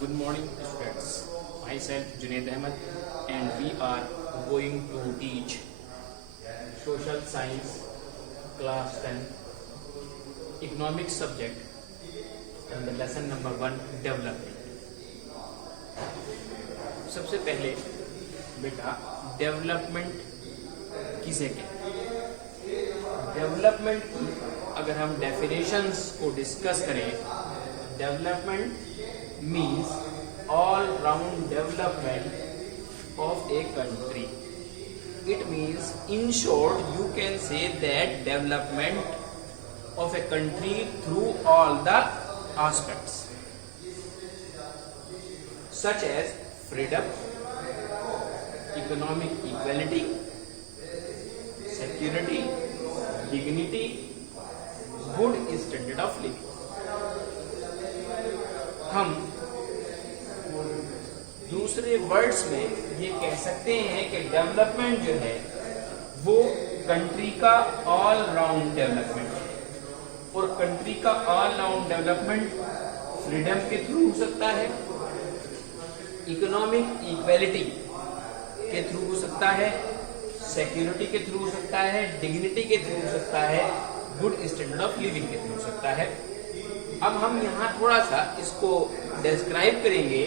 Good morning, students. Myself Junaid Ahmed, and we are going to teach social science class 10 economics subject and the lesson number 1 development. सबसे पहले बेटा development किसे कहते हैं? Development की अगर हम डेफिनेशंस को डिस्कस करें, development means all round development of a country. It means, in short, you can say that development of a country through all the aspects such as freedom, economic equality, security, dignity, good standard of living. हम दूसरे words में ये कह सकते हैं कि development जो है वो कंट्री का ऑल राउंड डेवलपमेंट है, और कंट्री का ऑल राउंड डेवलपमेंट फ्रीडम के थ्रू हो सकता है, इकोनॉमिक इक्वालिटी के थ्रू हो सकता है, सिक्योरिटी के थ्रू हो सकता है, डिग्निटी के थ्रू हो सकता है, गुड स्टैंडर्ड ऑफ लिविंग के थ्रू हो सकता है। अब हम यहाँ थोड़ा सा इसको डिस्क्राइब करेंगे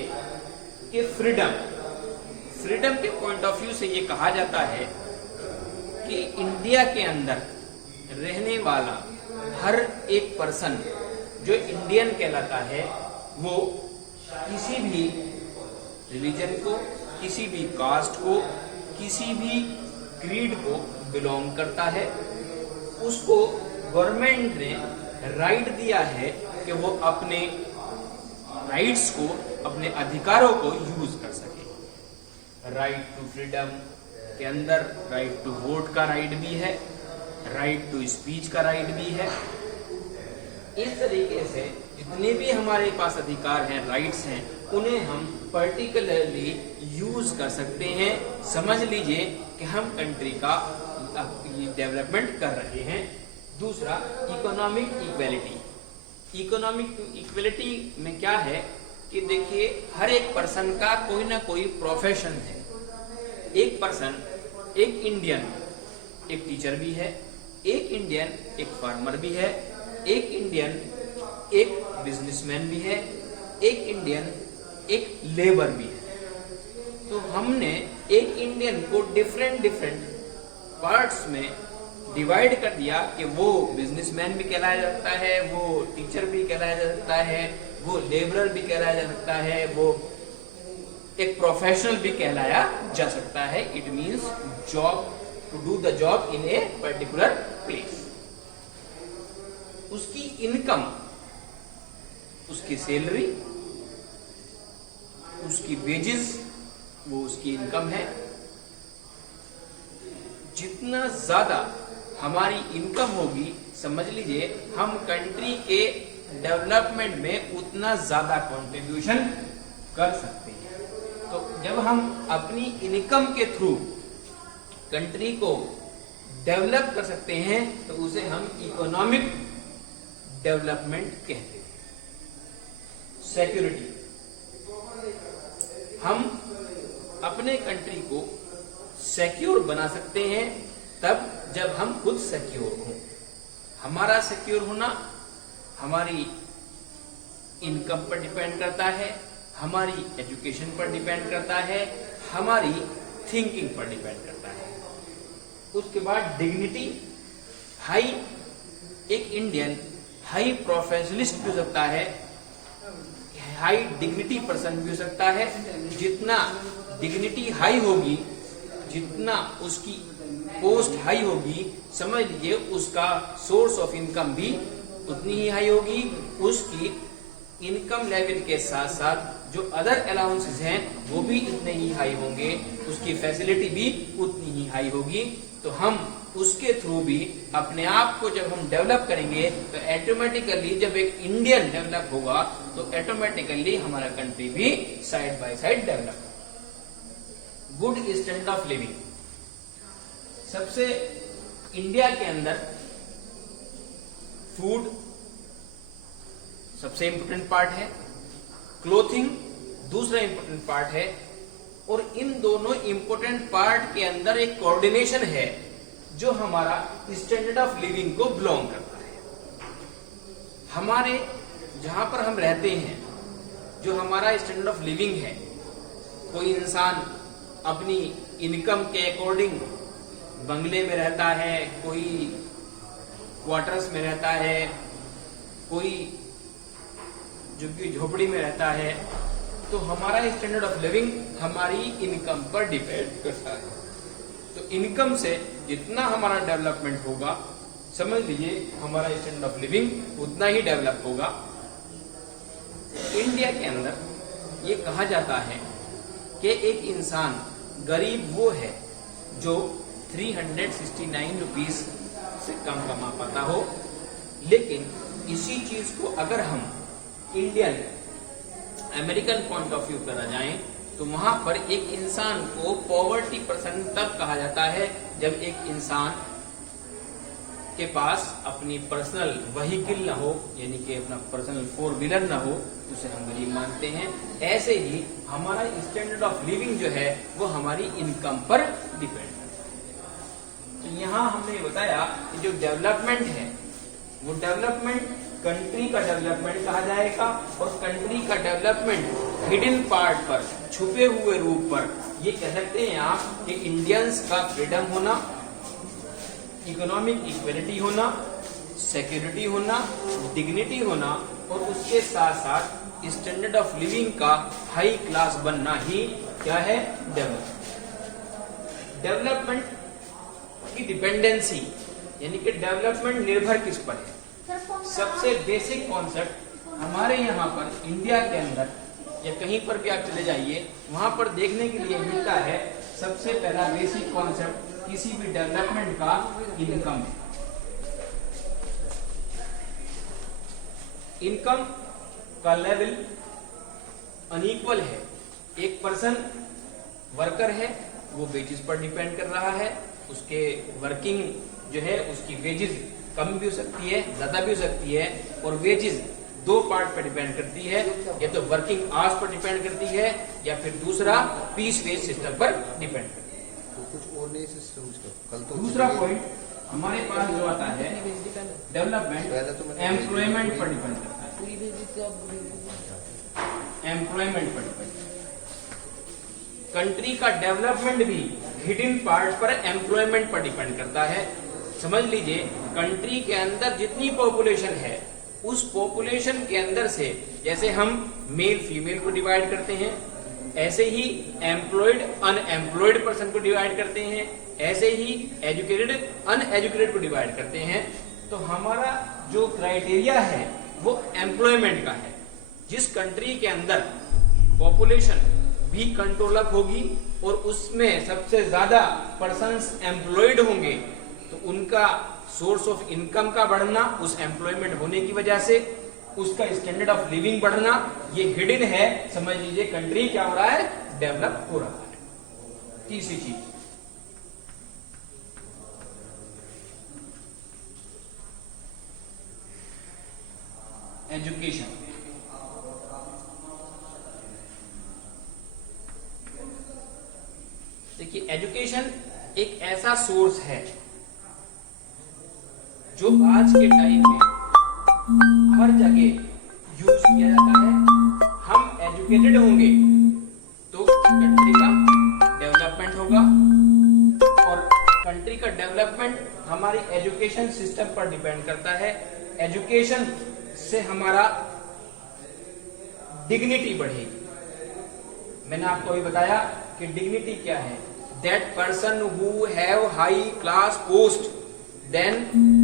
कि फ्रीडम के पॉइंट ऑफ व्यू से ये कहा जाता है कि इंडिया के अंदर रहने वाला हर एक पर्सन जो इंडियन कहलाता है वो किसी भी रिलीजन को, किसी भी कास्ट को, किसी भी क्रीड को बिलोंग करता है। उसको गवर्नमेंट ने राइट दिया है कि वो अपने राइट्स को, अपने अधिकारों को यूज कर सके। राइट टू फ्रीडम के अंदर राइट टू वोट का राइट भी है, राइट टू स्पीच का राइट भी है। इस तरीके से जितने भी हमारे पास अधिकार हैं, राइट्स हैं, उन्हें हम पर्टिकुलरली यूज कर सकते हैं। समझ लीजिए कि हम कंट्री का डेवलपमेंट कर रहे हैं। दूसरा, इकोनॉमिक इक्वालिटी। इकोनॉमिक इक्वालिटी में क्या है कि देखिए, हर एक पर्सन का कोई ना कोई प्रोफेशन है। एक पर्सन, एक इंडियन एक टीचर भी है, एक इंडियन एक फार्मर भी है, एक इंडियन एक बिजनेसमैन भी है, एक इंडियन एक लेबर भी है। तो हमने एक इंडियन को डिफरेंट पार्ट्स में डिवाइड कर दिया कि वो बिजनेसमैन भी कहलाया जा सकता है, वो टीचर भी कहलाया जा सकता है, वो लेबरर भी कहलाया जा सकता है, वो एक प्रोफेशनल भी कहलाया जा सकता है। It means job, to do the job in a particular place. उसकी इनकम, उसकी सैलरी, उसकी वेजेस, वो उसकी इनकम है। जितना ज्यादा हमारी इनकम होगी, समझ लीजिए हम कंट्री के डेवलपमेंट में उतना ज्यादा कंट्रीब्यूशन कर सकते हैं। तो जब हम अपनी इनकम के थ्रू कंट्री को डेवलप कर सकते हैं तो उसे हम इकोनॉमिक डेवलपमेंट कहते हैं। सिक्योरिटी, हम अपने कंट्री को सिक्योर बना सकते हैं तब जब हम खुद सिक्योर हों। हमारा सिक्योर होना हमारी इनकम पर डिपेंड करता है, हमारी एजुकेशन पर डिपेंड करता है, हमारी थिंकिंग पर डिपेंड करता है। उसके बाद डिग्निटी, हाई, एक इंडियन हाई प्रोफेशनलिस्ट भी हो सकता है, हाई डिग्निटी पर्सन भी हो सकता है। जितना डिग्निटी हाई होगी, जितना उसकी पोस्ट हाई होगी, समझ लीजिए उसका सोर्स ऑफ इनकम भी उतनी ही हाई होगी। उसकी इनकम लेवल के साथ साथ जो अदर अलाउंसेस हैं वो भी इतने ही हाई होंगे, उसकी फैसिलिटी भी उतनी ही हाई होगी। तो हम उसके थ्रू भी अपने आप को जब हम डेवलप करेंगे तो ऑटोमेटिकली जब एक इंडियन डेवलप होगा तो ऑटोमेटिकली हमारा कंट्री भी side by side develop. Good standard of living, सबसे इंडिया के अंदर फूड सबसे इंपोर्टेंट पार्ट है, क्लोथिंग दूसरा इंपॉर्टेंट पार्ट है, और इन दोनों इंपॉर्टेंट पार्ट के अंदर एक कोऑर्डिनेशन है जो हमारा स्टैंडर्ड ऑफ लिविंग को बिलोंग करता है। हमारे जहां पर हम रहते हैं, जो हमारा स्टैंडर्ड ऑफ लिविंग है, कोई इंसान अपनी इनकम के अकॉर्डिंग बंगले में रहता है, कोई क्वार्टर्स में रहता है, कोई झुग्गी झोपड़ी में रहता है, तो हमारा स्टैंडर्ड ऑफ लिविंग हमारी इनकम पर डिपेंड करता है। तो इनकम से जितना हमारा डेवलपमेंट होगा, समझ लीजिए हमारा स्टैंडर्ड ऑफ लिविंग उतना ही डेवलप होगा। इंडिया के अंदर ये कहा जाता है कि एक इंसान गरीब वो है जो 369 रुपीस से कम कमा पाता हो, लेकिन इसी चीज को अगर हम Indian American point of view करा जाएं तो वहां पर एक इंसान को पॉवर्टी पर्सन तब कहा जाता है जब एक इंसान के पास अपनी पर्सनल व्हीकल ना हो, यानी कि अपना पर्सनल 4 व्हीलर ना हो, उसे हम गरीब मानते हैं। ऐसे ही हमारा स्टैंडर्ड ऑफ लिविंग जो है वो हमारी इनकम पर डिपेंड है। तो यहाँ हमने बताया कि जो डेवलपमेंट है वो डेवलपमेंट कंट्री का डेवलपमेंट कहा जाएगा, और कंट्री का डेवलपमेंट हिडन पार्ट पर, छुपे हुए रूप पर ये कह सकते हैं आप कि इंडियंस का फ्रीडम होना, इकोनॉमिक इक्वलिटी होना, सिक्योरिटी होना, डिग्निटी होना, और उसके साथ साथ स्टैंडर्ड ऑफ लिविंग का हाई क्लास बनना ही क्या है, डेवलपमेंट। डेवलपमेंट की डिपेंडेंसी यानी कि डेवलपमेंट निर्भर किस पर है? सबसे बेसिक कॉन्सेप्ट हमारे यहाँ पर इंडिया के अंदर या कहीं पर भी आप चले जाइए वहां पर देखने के लिए मिलता है। सबसे पहला बेसिक कॉन्सेप्ट किसी भी डेवलपमेंट का इनकम है। इनकम का लेवल अनइक्वल है। एक पर्सन वर्कर है, वो वेजेस पर डिपेंड कर रहा है, उसके वर्किंग जो है उसकी वेजेस कम भी हो सकती है, ज्यादा भी हो सकती है, और वेजेस 2 पार्ट पर डिपेंड करती है, या तो वर्किंग आवर्स पर डिपेंड करती है या फिर दूसरा पीस वेज सिस्टम पर डिपेंड करती है। तो कुछ और नहीं सिस्टम कल तो दूसरा पॉइंट हमारे पास जो आता है डेवलपमेंट एम्प्लॉयमेंट पर डिपेंड करता है। एम्प्लॉयमेंट पर डिपेंड, कंट्री का डेवलपमेंट भी हिडन पार्ट पर एम्प्लॉयमेंट पर डिपेंड करता है। समझ लीजिए कंट्री के अंदर जितनी पॉपुलेशन है उस पॉपुलेशन के अंदर से जैसे हम मेल फीमेल को डिवाइड करते हैं, ऐसे ही एम्प्लॉयड अनएम्प्लॉयड पर्सन को डिवाइड करते हैं, ऐसे ही एजुकेटेड अनएजुकेटेड को डिवाइड करते हैं। तो हमारा जो क्राइटेरिया है वो एम्प्लॉयमेंट का है। जिस कंट्री के अंदर पॉपुलेशन भी कंट्रोल अप होगी और उसमें सबसे ज्यादा पर्सन्स एम्प्लॉयड होंगे तो उनका सोर्स ऑफ इनकम का बढ़ना, उस एम्प्लॉयमेंट होने की वजह से उसका स्टैंडर्ड ऑफ लिविंग बढ़ना, ये हिडन है। समझ लीजिए कंट्री क्या हो रहा है, डेवलप हो रहा है। तीसरी चीज एजुकेशन। देखिए एजुकेशन एक ऐसा सोर्स है जो आज के टाइम में हर जगह यूज किया जाता है। हम एजुकेटेड होंगे तो कंट्री का डेवलपमेंट होगा, और कंट्री का डेवलपमेंट हमारी एजुकेशन सिस्टम पर डिपेंड करता है। एजुकेशन से हमारा डिग्निटी बढ़ेगी। मैंने आपको अभी बताया कि डिग्निटी क्या है, that person who have high class post, then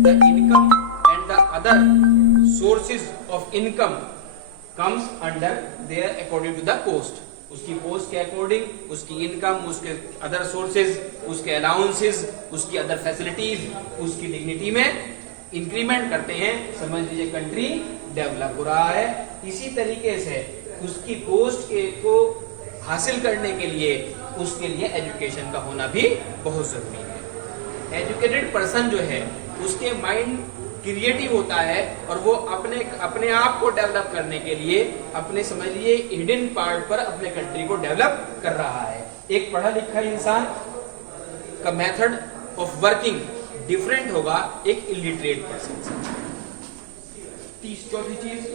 the income and the other sources of income comes under there according to the post। उसकी पोस्ट के अकॉर्डिंग उसकी इनकम, उसके अदर सोर्सेज, उसके अलाउंसेस, उसकी अदर फैसिलिटीज उसकी dignity में increment करते हैं। समझ लीजिए कंट्री डेवलप हो रहा है। इसी तरीके से उसकी पोस्ट के को हासिल करने के लिए उसके लिए एजुकेशन का होना भी बहुत जरूरी है। एजुकेटेड पर्सन जो है उसके माइंड क्रिएटिव होता है और वो अपने आप को डेवलप करने के लिए अपने समझ लीजिए हिडन पार्ट पर अपने कंट्री को डेवलप कर रहा है। एक पढ़ा लिखा इंसान का मेथड ऑफ वर्किंग डिफरेंट होगा एक इलिटरेट पर्सन से। चौथी चीज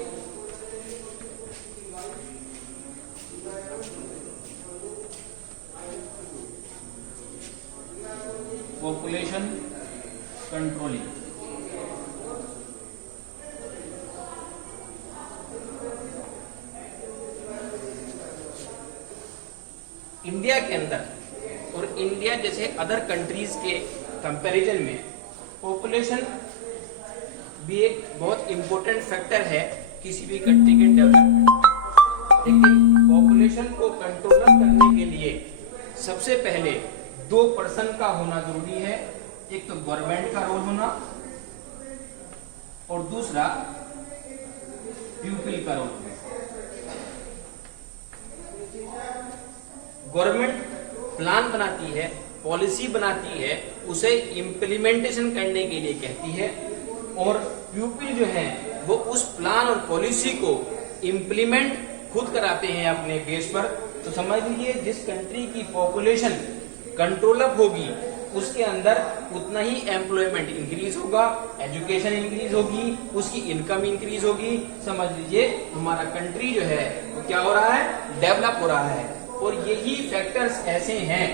पॉपुलेशन कंट्रोलिंग। इंडिया के अंदर और इंडिया जैसे अदर कंट्रीज के कंपैरिजन में पॉपुलेशन भी एक बहुत इंपॉर्टेंट फैक्टर है किसी भी कंट्री के डेवलपमेंट। लेकिन पॉपुलेशन को कंट्रोल करने के लिए सबसे पहले 2 पर्सन का होना जरूरी है। एक तो गवर्नमेंट का रोल होना और दूसरा पीपल का रोल होना। गवर्नमेंट प्लान बनाती है, पॉलिसी बनाती है, उसे इम्प्लीमेंटेशन करने के लिए कहती है और पीपल जो है वो उस प्लान और पॉलिसी को इम्प्लीमेंट खुद कराते हैं अपने बेस पर। तो समझ लीजिए जिस कंट्री की पॉपुलेशन कंट्रोल अप होगी उसके अंदर उतना ही एम्प्लॉयमेंट इंक्रीज होगा, एजुकेशन इंक्रीज होगी, उसकी इनकम इंक्रीज होगी। समझ लीजिए हमारा कंट्री जो है वो क्या हो रहा है, डेवलप हो रहा है। और यही फैक्टर्स ऐसे हैं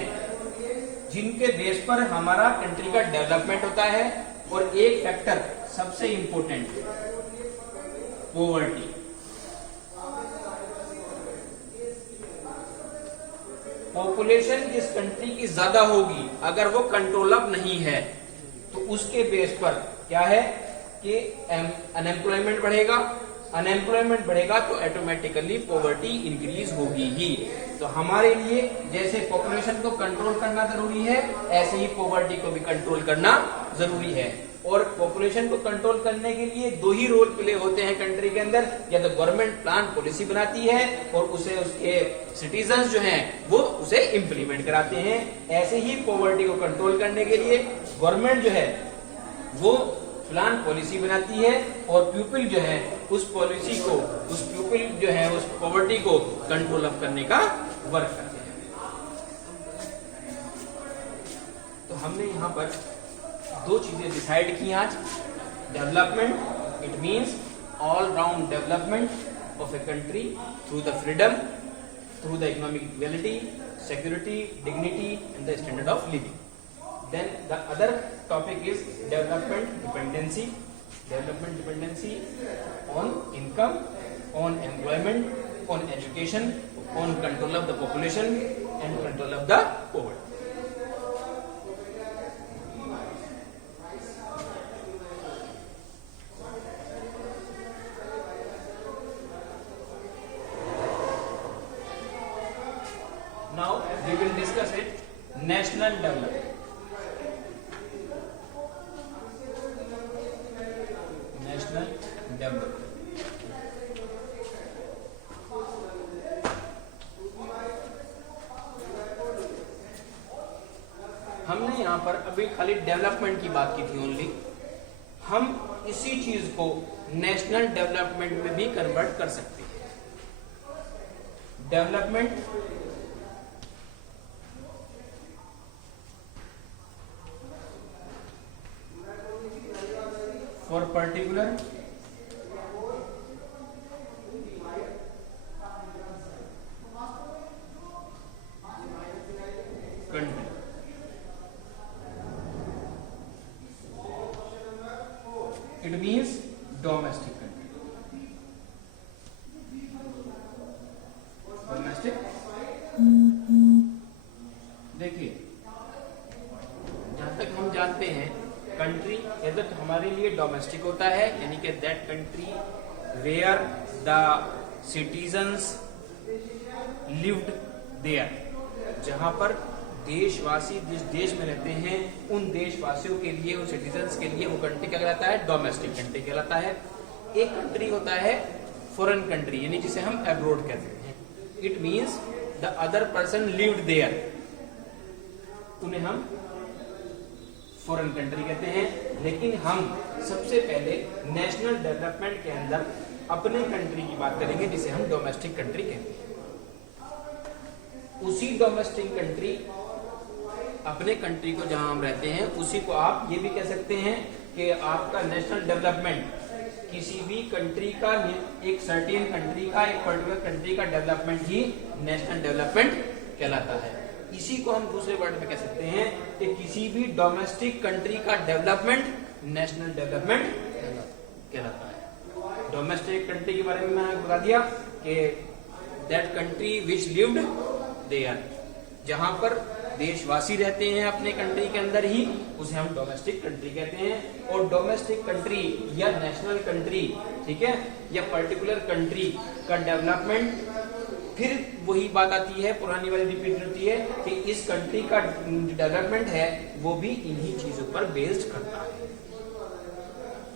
जिनके बेस पर हमारा कंट्री का डेवलपमेंट होता है। और एक फैक्टर सबसे इंपॉर्टेंट, पॉवर्टी। पॉपुलेशन जिस कंट्री की ज्यादा होगी अगर वो कंट्रोल अप नहीं है तो उसके बेस पर क्या है कि अनएम्प्लॉयमेंट बढ़ेगा। अनएम्प्लॉयमेंट बढ़ेगा तो ऑटोमेटिकली पॉवर्टी इंक्रीज होगी ही। तो हमारे लिए जैसे पॉपुलेशन को कंट्रोल करना जरूरी है ऐसे ही पॉवर्टी को भी कंट्रोल करना जरूरी है। और पॉपुलेशन को कंट्रोल करने के लिए 2 ही रोल प्ले होते हैं कंट्री के अंदर, या तो गवर्नमेंट प्लान पॉलिसी बनाती है और उसे उसके सिटीजन्स जो हैं वो उसे इम्प्लीमेंट कराते हैं। ऐसे ही पॉवर्टी को कंट्रोल करने के लिए गवर्नमेंट जो है वो प्लान पॉलिसी बनाती है और पीपल जो है उस पॉलिसी को, उस पीपल जो है उस पॉवर्टी को कंट्रोल अप करने का वर्क करते हैं। तो हमने यहाँ पर 2 चीजें डिसाइड की आज। Development, it means all round development of a country through the freedom, through the economic equality, security, dignity and the standard of living. Then the other topic is development dependency. Development dependency on income, on employment, on education, on control of the population and control of the poverty. Now we will discuss it. National development. हमने यहाँ पर अभी खाली development की बात की थी only. हम इसी चीज को नेशनल डेवलपमेंट में भी कन्वर्ट कर सकते हैं। Development for particular country. It means domestic country. Domestic। देखिए जहां तक हम जानते हैं कंट्री यदि तो हमारे लिए डोमेस्टिक होता है, यानी कि that country where the citizens lived there, जहां पर देशवासी जिस देश में रहते हैं उन देशवासियों के लिए, उन सिटीजन्स के लिए वो कंट्री क्या कहलाता है, डोमेस्टिक कंट्री कहलाता है। एक कंट्री होता है फॉरेन कंट्री, यानी जिसे हम अब्रोड कहते हैं। It means the other person lived there, उन्हें हम फॉरेन कंट्री कहते हैं। लेकिन हम सबसे पहले नेशनल डेवलपमेंट के अंदर अपने कंट्री की बात करेंगे, जिसे हम डोमेस्टिक कंट्री कहते हैं। उसी डोमेस्टिक कंट्री, अपने कंट्री को जहां हम रहते हैं, उसी को आप ये भी कह सकते हैं कि आपका नेशनल डेवलपमेंट किसी भी कंट्री का, एक सर्टेन कंट्री का, एक पर्टिकुलर कंट्री का डेवलपमेंट ही नेशनल डेवलपमेंट कहलाता है। इसी को हम दूसरे वर्ड में कह सकते हैं कि किसी भी डोमेस्टिक कंट्री का डेवलपमेंट नेशनल डेवलपमेंट कहलाता है। डोमेस्टिक कंट्री के बारे में मैंने बता दिया कि that country which lived there, जहां पर देशवासी रहते हैं अपने कंट्री के अंदर ही, उसे हम डोमेस्टिक कंट्री कहते हैं। और डोमेस्टिक कंट्री या नेशनल कंट्री, ठीक है, या पर्टिकुलर कंट्री का डेवलपमेंट, फिर वही बात आती है, पुरानी वाली रिपीट होती है कि इस कंट्री का डेवलपमेंट है वो भी इन्हीं चीजों पर बेस्ड करता है।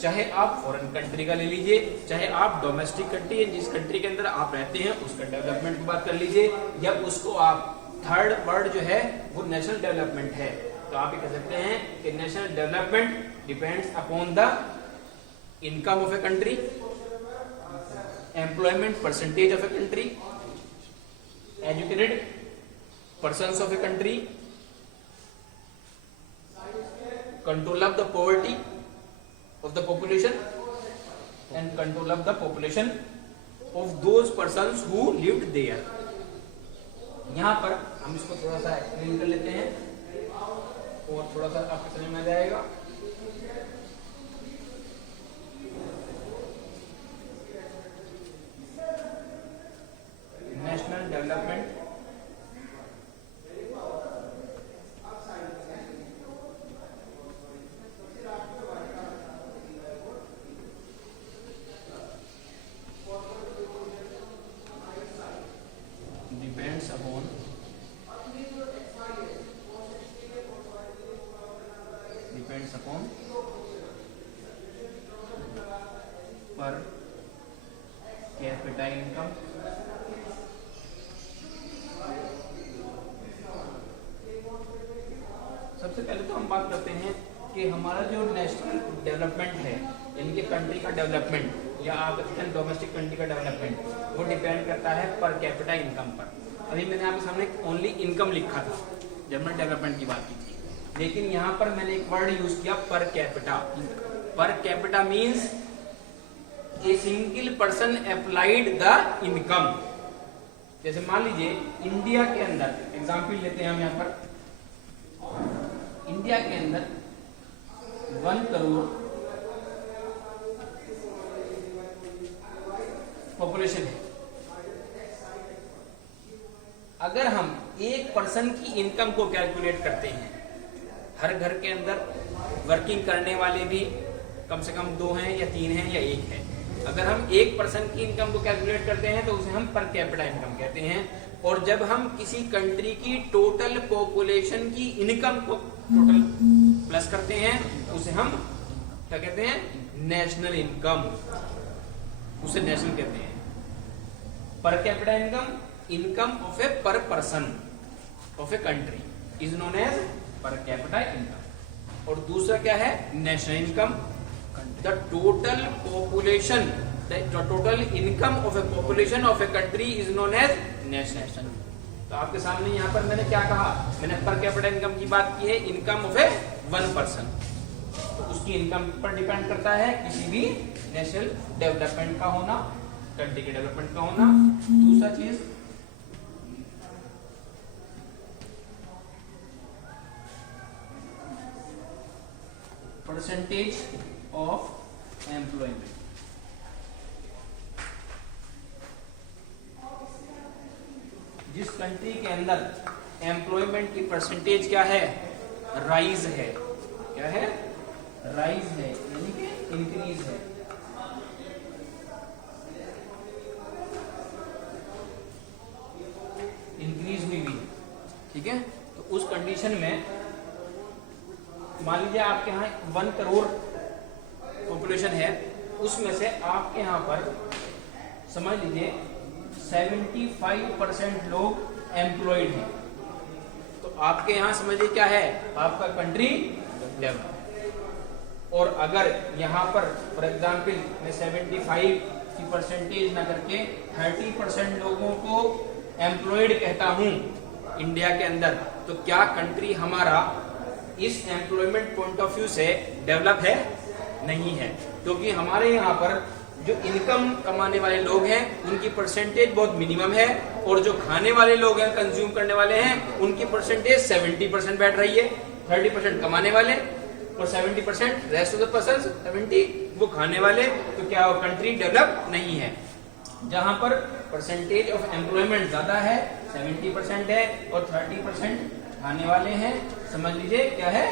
चाहे आप फॉरेन कंट्री का ले लीजिए, चाहे आप डोमेस्टिक कंट्री, जिस कंट्री के अंदर आप रहते हैं उसका डेवलपमेंट की बात कर लीजिए, या उसको आप थर्ड वर्ड जो है वो नेशनल डेवलपमेंट है, तो आप ये कह सकते हैं कि national development depends upon the income of a country, employment percentage of a country, educated persons of a country, control of the poverty of the population and control of the population of those persons who lived there। यहाँ पर हम इसको थोड़ा सा explain कर लेते हैं और थोड़ा सा आपको समझ में आ जाएगा। National development depends upon per capita income, सबसे पहले तो हम बात करते हैं कि हमारा जो नेशनल डेवलपमेंट है, इनके कंट्री का डेवलपमेंट या आप कहते हैं डोमेस्टिक कंट्री का डेवलपमेंट, वो डिपेंड करता है पर कैपिटा इनकम पर। अभी मैंने आपके सामने ओनली इनकम लिखा था जब मैं डेवलपमेंट की बात की थी, लेकिन यहाँ पर मैंने एक वर्ड यूज किया per capita. Per capita means a single person applied the income. जैसे मान लीजिए इंडिया के अंदर, एग्जाम्पल लेते हैं हम यहाँ पर, इंडिया के अंदर 1 करोड़ पॉपुलेशन है। अगर हम एक पर्सन की इनकम को कैलकुलेट करते हैं, हर घर के अंदर वर्किंग करने वाले भी कम से कम 2 हैं या 3 हैं या 1 है, अगर हम एक पर्सन की इनकम को कैलकुलेट करते हैं तो उसे हम पर कैपिटा इनकम कहते हैं। और जब हम किसी कंट्री की टोटल पॉपुलेशन की इनकम को टोटल प्लस करते हैं, उसे हम क्या कहते हैं, नेशनल इनकम, उसे नेशनल कहते हैं। पर capita income of a per person of a country is known as per capita income. और दूसरा क्या है, national income, the total population, the total income of a population of a country is known as national. तो आपके सामने यहाँ पर मैंने क्या कहा, मैंने पर कैपिटा इनकम की बात की है, इनकम ऑफ ए 1 पर्सन, तो उसकी इनकम पर डिपेंड करता है किसी भी नेशनल डेवलपमेंट का होना, कंट्री के डेवलपमेंट का होना। दूसरा चीज परसेंटेज ऑफ एम्प्लॉयमेंट। जिस कंट्री के अंदर एम्प्लॉयमेंट की परसेंटेज क्या है, राइज है, क्या है, राइज है, यानी कि इंक्रीज है। इंक्रीज हुई भी, ठीक है। तो उस कंडीशन में मान लीजिए आपके यहाँ 1 करोड़ पॉपुलेशन है, उसमें से आपके यहाँ पर समझ लीजिए 75% लोग एम्प्लॉयड हैं, तो आपके यहाँ समझिए क्या है, आपका कंट्री डेवलप। और अगर यहाँ पर फॉर एग्जाम्पल मैं 75 की परसेंटेज ना करके 30% लोगों को एम्प्लॉयड कहता हूँ इंडिया के अंदर, तो क्या कंट्री हमारा इस एम्प्लॉयमेंट पॉइंट ऑफ व्यू से डेवलप है? नहीं है, क्योंकि हमारे यहाँ पर जो इनकम कमाने वाले लोग हैं उनकी परसेंटेज बहुत मिनिमम है, और जो खाने वाले लोग हैं, कंज्यूम करने वाले हैं, उनकी परसेंटेज 70% बैठ रही है। 30% कमाने वाले और 70% रेस्ट ऑफ द पर्सन 70 वो खाने वाले, तो क्या वो कंट्री डेवलप नहीं है। जहां पर परसेंटेज ऑफ एम्प्लॉयमेंट ज्यादा है, 70% है, और 30% खाने वाले हैं, समझ लीजिए क्या है,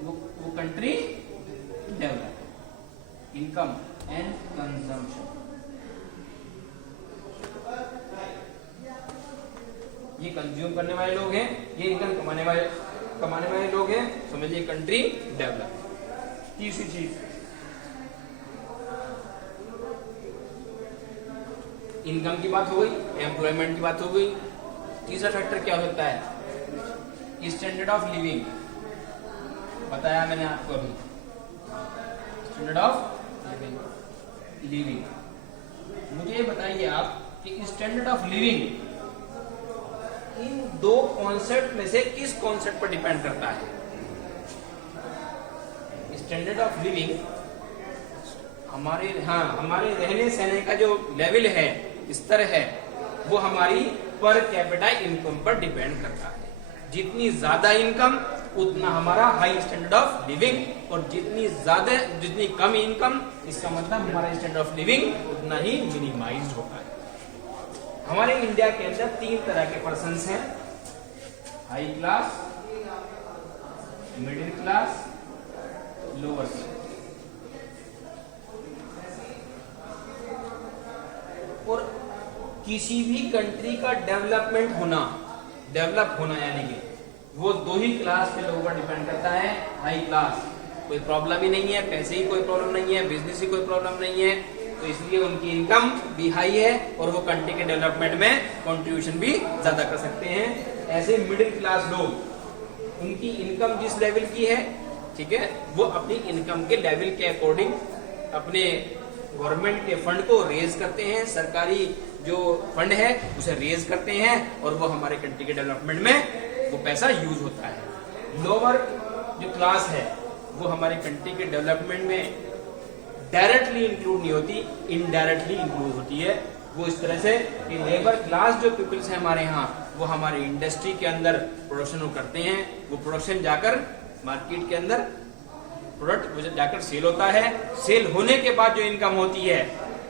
वो country develop. Income and consumption, ये कंज्यूम करने वाले लोग हैं, ये इनकम कमाने वाले लोग हैं, समझिए कंट्री डेवलप। तीसरी चीज, इनकम की बात हो गई, एम्प्लॉयमेंट की बात हो गई। तीसरा फैक्टर क्या हो सकता है? स्टैंडर्ड ऑफ लिविंग, बताया मैंने आपको अभी, स्टैंडर्ड ऑफ लिविंग। मुझे बताइए आप कि स्टैंडर्ड ऑफ लिविंग इन दो कॉन्सेप्ट में से किस कॉन्सेप्ट पर डिपेंड करता है? स्टैंडर्ड ऑफ लिविंग हमारे रहने सहने का जो लेवल है, स्तर है, वो हमारी पर कैपिटा इनकम पर डिपेंड करता है। जितनी ज्यादा इनकम उतना हमारा हाई स्टैंडर्ड ऑफ लिविंग, और जितनी कम इनकम, इसका मतलब हमारा स्टैंडर्ड ऑफ लिविंग उतना ही मिनिमाइज्ड होता है। हमारे इंडिया के अंदर 3 तरह के पर्सन्स हैं, high class, middle class, lower class. और किसी भी कंट्री का डेवलप होना यानी कि वो 2 ही क्लास के लोगों पर डिपेंड करता है। हाई क्लास, कोई प्रॉब्लम ही नहीं है, पैसे ही कोई प्रॉब्लम नहीं है, बिजनेस ही कोई प्रॉब्लम नहीं है, तो इसलिए उनकी इनकम भी हाई है और वो कंट्री के डेवलपमेंट में कंट्रीब्यूशन भी ज्यादा कर सकते हैं। ऐसे मिडिल क्लास लोग, उनकी इनकम जिस लेवल की है, ठीक है, वो अपनी इनकम के लेवल के अकॉर्डिंग अपने गवर्नमेंट के फंड को रेज करते हैं, सरकारी जो फंड है उसे रेज करते हैं, और वो हमारे कंट्री के डेवलपमेंट में वो पैसा यूज होता है। लोअर जो क्लास है वो हमारे कंट्री के डेवलपमेंट में डायरेक्टली इंक्लूड नहीं होती, इनडायरेक्टली इंक्लूड होती है। वो इस तरह से कि लेबर क्लास जो पीपल्स है हमारे यहाँ, वो हमारे इंडस्ट्री के अंदर प्रोडक्शन करते हैं, वो प्रोडक्शन जाकर मार्केट के अंदर प्रोडक्ट जाकर सेल होता है। सेल होने के बाद जो इनकम होती है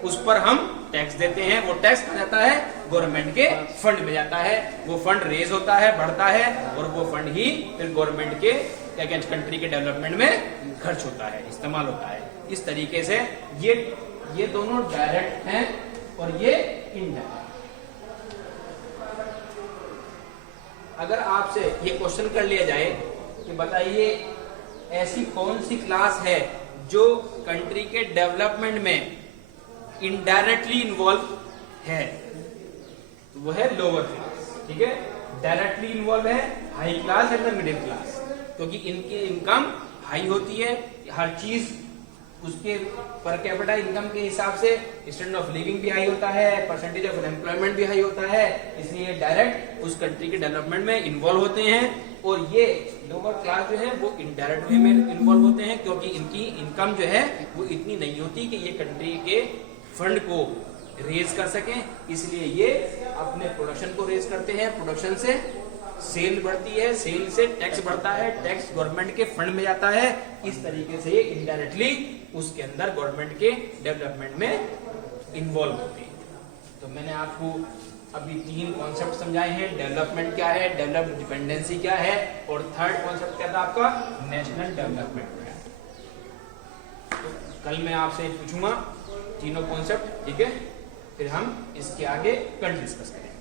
उस पर हम टैक्स देते हैं, वो टैक्स कहाँ जाता है? गवर्नमेंट के फंड में जाता है। वो फंड रेज होता है, बढ़ता है, और वो फंड ही फिर गवर्नमेंट के कंट्री के डेवलपमेंट में खर्च होता है, इस्तेमाल होता है। इस तरीके से ये दोनों डायरेक्ट हैं और ये इनडायरेक्ट। अगर आपसे ये क्वेश्चन कर लिया जाए कि बताइए ऐसी कौन सी क्लास है जो कंट्री के डेवलपमेंट में इनडायरेक्टली इन्वॉल्व है, तो वो है लोअर क्लास। ठीक है, डायरेक्टली इन्वॉल्व है high class and middle class, क्योंकि इनकी इनकम हाई होती है, हर चीज उसके पर कैपिटा इनकम के हिसाब से स्टैंडर्ड ऑफ लिविंग भी हाई होता है, परसेंटेज ऑफ एम्प्लॉयमेंट भी हाई होता है, इसलिए डायरेक्ट उस कंट्री के डेवलपमेंट में इन्वॉल्व होते हैं। और ये लोअर क्लास जो है वो इनडायरेक्ट वे में इन्वॉल्व होते हैं, क्योंकि इनकी इनकम जो है वो इतनी नहीं होती कि ये कंट्री के फंड को रेज कर सकें, इसलिए ये अपने प्रोडक्शन को रेज करते हैं, प्रोडक्शन से सेल बढ़ती है, सेल से टैक्स बढ़ता है, टैक्स गवर्नमेंट के फंड में जाता है। इस तरीके से ये इनडायरेक्टली उसके अंदर गवर्नमेंट के डेवलपमेंट में इन्वॉल्व होते हैं। तो मैंने आपको अभी 3 कॉन्सेप्ट समझाए हैं। डेवलपमेंट क्या है, डेवलप डिपेंडेंसी क्या है, और थर्ड कॉन्सेप्ट क्या था आपका, नेशनल डेवलपमेंट। तो कल मैं आपसे पूछूंगा तीनों कॉन्सेप्ट, ठीक है, फिर हम इसके आगे कल डिस्कस करेंगे।